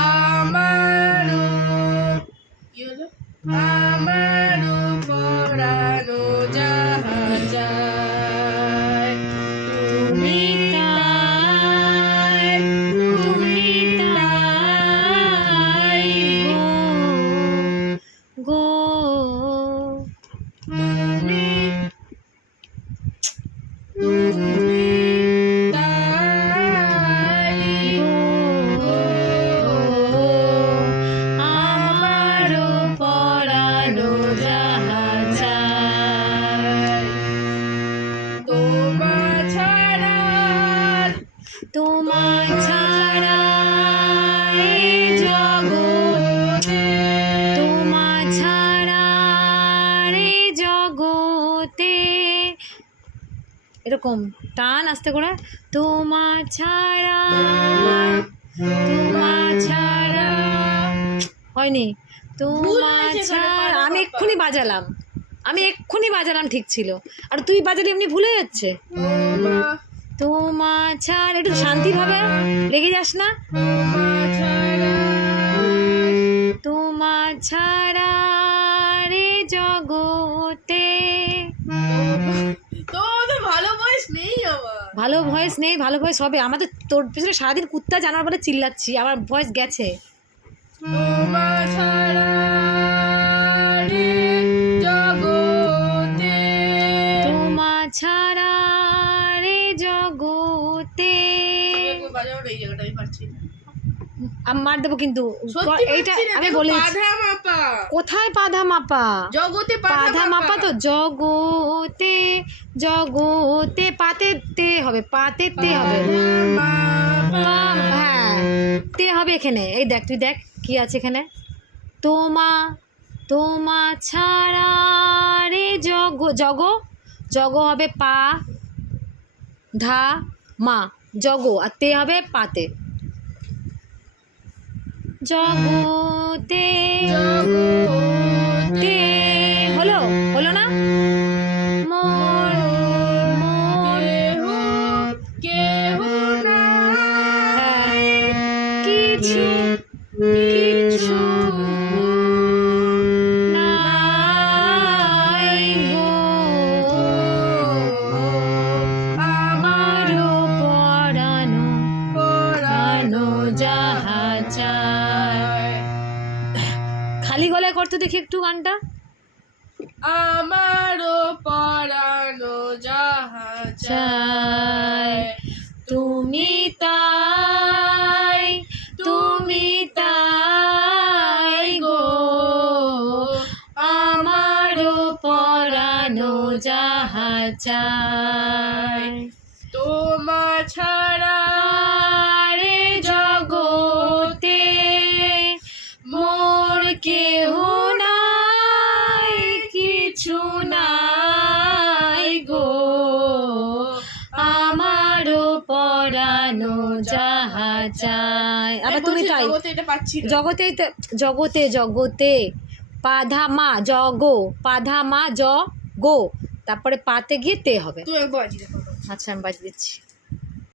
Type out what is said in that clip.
আমারও কি হলো আমারও পরানো জাহাজ যায় তুমি তাই গো তুমি তাই গো আমারও পরানো জাহাজ যায়। তোমার ছাড়া এই জগতে, তোমার ছাড়া এই জগতে, এরকম টান আস্তে করে। তোমার ছাড়া হয়নি। তোমার ছাড়া আমি এক্ষুনি বাজালাম ঠিক ছিল, আর তুই বাজালে এমনি ভুলে যাচ্ছে। তোমার ছাড়া একটু শান্তিভাবে, রেগে যাস না। তোমার ছাড়া রে জগতে, ভালো ভয়েস নেই, ভালো ভয়েস হবে আমাদের। তোর পিছনে সারাদিন কুত্তা জানার বলে চিল্লাচ্ছি, আমার ভয়েস গেছে। তোমার ছাড়া রে জগতে, তোমার ছাড়া রে জগতে, মার দেবো কিন্তু এইটা আমি বলে কোথায় পাধা মাপা, জগতে পাধা মাপা তো জগতে, জগতে পাতে তে হবে, পাতে তে হবে, হ্যাঁ তে হবে এখানে। এই দেখ, তুই দেখ কি আছে এখানে। তোমা ছাড়া রে জগ হবে পা ধা মা, জগ, আর তে হবে পাতে, জগতে তে হলো না। মোর কিছু নাই গো, আমারও পরানো জাহাজ যায়। খালি গলায় করতে দেখি একটু গানটা। আমারও পরানো জাহাজ যায়, তুমি তাই গো, আমারও পরানো জাহাজ যায়। তোমার ছাড়া রে জগতে মোর কেহ নাই, কিছু নাই গো, আমারও পরানো জাহাজ যায়। আবার তুমি তাই জগতে পাধা মা পাধা মা তারপরে পাতে গিয়ে তে হবে। তুই আচ্ছা আমি বাজিয়ে দিচ্ছি।